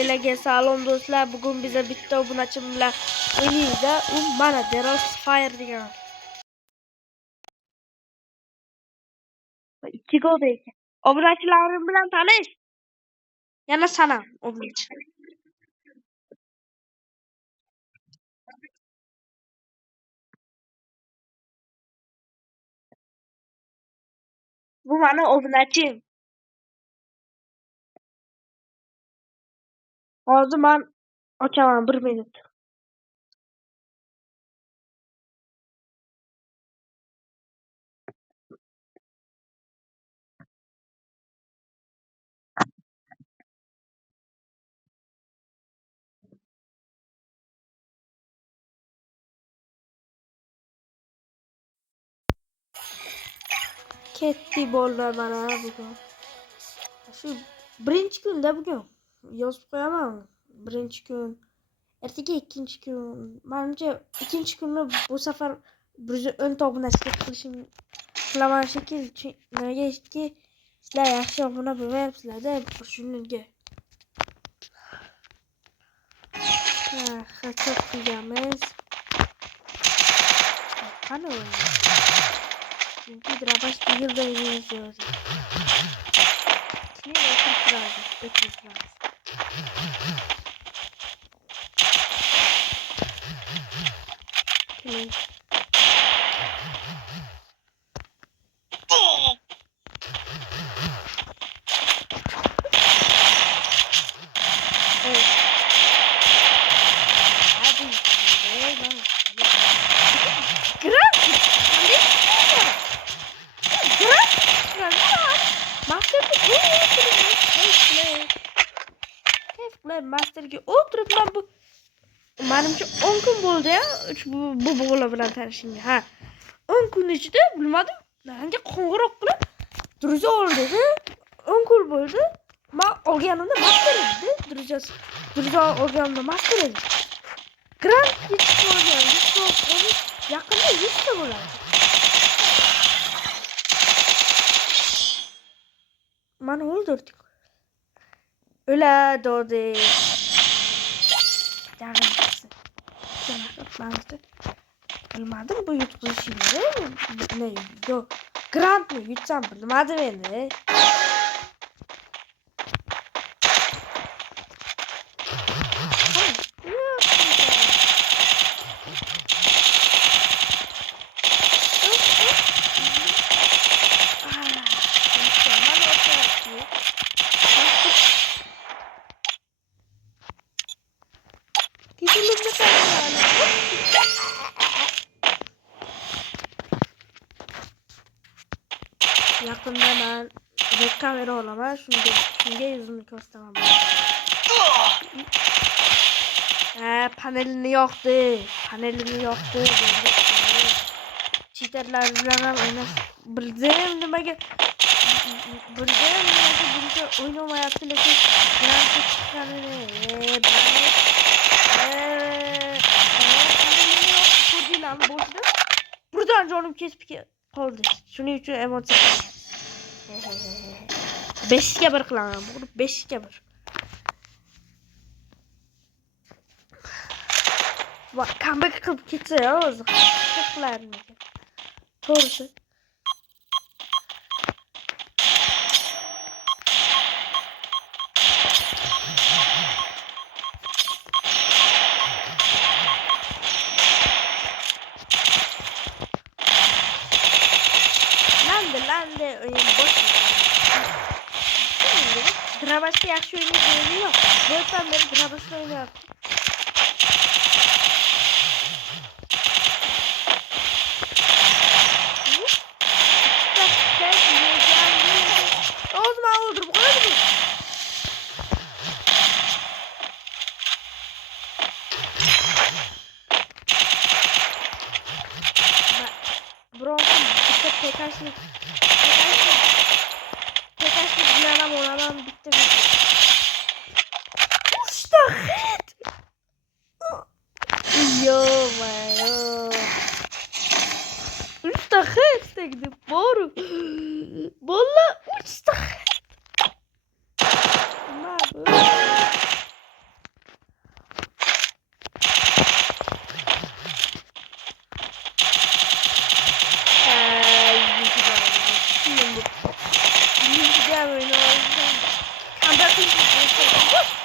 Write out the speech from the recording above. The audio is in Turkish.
Sizlarga salom do'stlar. Bugun biza bitta obunachi bilan o'ynaymiz. U mana Deros Fire degan. 2 gol ekan. Obunachilarim bilan tanish. Yana sanam obunachi. Bu mana obunachim. Hozir men ochaman 1 minut. Ketdi bolalar mana bugun. Shu birinchi kunda bugun. Yozib qo'yaman. Birinchi kun. Ertaga ikkinchi kun. Menimcha ikkinchi kunni bu safar 110 ta obunachilik qilaman shekilli. Negaki sizlar yaxshi obuna bo'lmayapsizlar-da, shunga. Xato qilganmiz. Qani o'yin? Chunki Drabash yilda o'ynaymiz. Keyin o'tiramiz. Masterga o'tiribman bu. Menimcha 10 kun bo'ldi ya bu bola bilan tanishimga. Ha. 10 kun ichida bilmadim. Menga qo'ng'iroq qilib Druza ol dedi. 10 kun bo'ldi. Men olganimda master edi. Druza olganimda master edi. Grand yetib olgan. Yaqinda 100 ta bo'ladi. Meni o'ldirdik. Öyle doğdu. Bilmadim bu yutqizishini. Ne yok. Grant mı yutsam bilmadim endi. Yakında ben web kamera olaman shunga yuzimni ko'rsataman. Panelini yoqdi. Cheaterlar bilan ham o'ynash bildim nimaga buncha o'ynamayapti lekin yangi chiqqanini ko'rdinglarmi boshida? Buradan jonim kesib qoldi. Shuning uchun emotsiya 5 ga 1 qilaman. Bu 5 ga 1. Va comeback qilib ketsa ya o'zi. Qilarmi? To'g'risi. Lande o'yin bosh. Drabashga yaxshi o'ynaydi yo'q. Bo'lsam men Drabashga o'ynayapman. O'zim o'ldirib qo'ydim. Bronxum bitta PK'ni bilan ham olaman bitta. 3 ta hit. Yo. 3 ta hit tegdi. Boru. Bolla 3 ta hit. Boş.